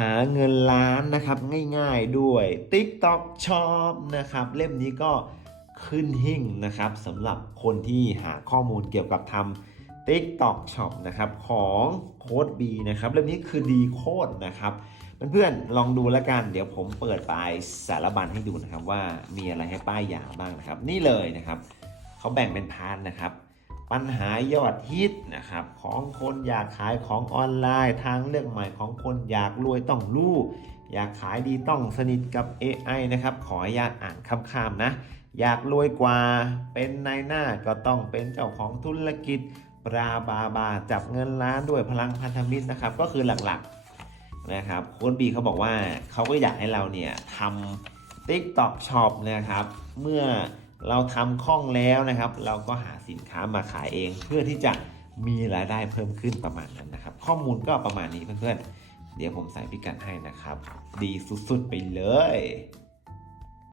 หาเงินล้านนะครับง่ายๆด้วย TikTok Shop นะครับเล่มนี้ก็ขึ้นหิ่งนะครับสำหรับคนที่หาข้อมูลเกี่ยวกับทำ TikTok Shop นะครับของโค้ด B นะครับเล่มนี้คือดีโคตรนะครับเพื่อนๆลองดูแล้วกัน เดี๋ยวผมเปิดปลายสารบัญให้ดูนะครับว่ามีอะไรให้ป้ายยาบ้างนะครับ นี่เลยนะครับเขาแบ่งเป็นพาร์ทนะครับ ปัญหายอดฮิตนะครับของคนอยากขายของออนไลน์ ทางเลือกใหม่ของคนอยากรวยต้องรู้อยากขายดีต้องสนิทกับ AI นะครับ ขออนุญาตอ่านคำๆนะ อยากรวยกว่าเป็นนายหน้าก็ต้องเป็นเจ้าของธุรกิจบราบาบาจับเงินล้านด้วยพลังพันธมิตรนะครับ ก็คือหลักๆนะครับโค้ดบีเขาบอกว่าเขาก็อยากให้เราเนี่ยทำ TikTok Shop นะครับ เมื่อ เราทำคล่องแล้วนะครับ เราก็หาสินค้ามาขายเอง เพื่อที่จะมีรายได้เพิ่มขึ้นประมาณนั้นนะครับ ข้อมูลก็ประมาณนี้เพื่อนๆเดี๋ยวผมใส่พิกัดให้นะครับ ดีสุดๆไปเลย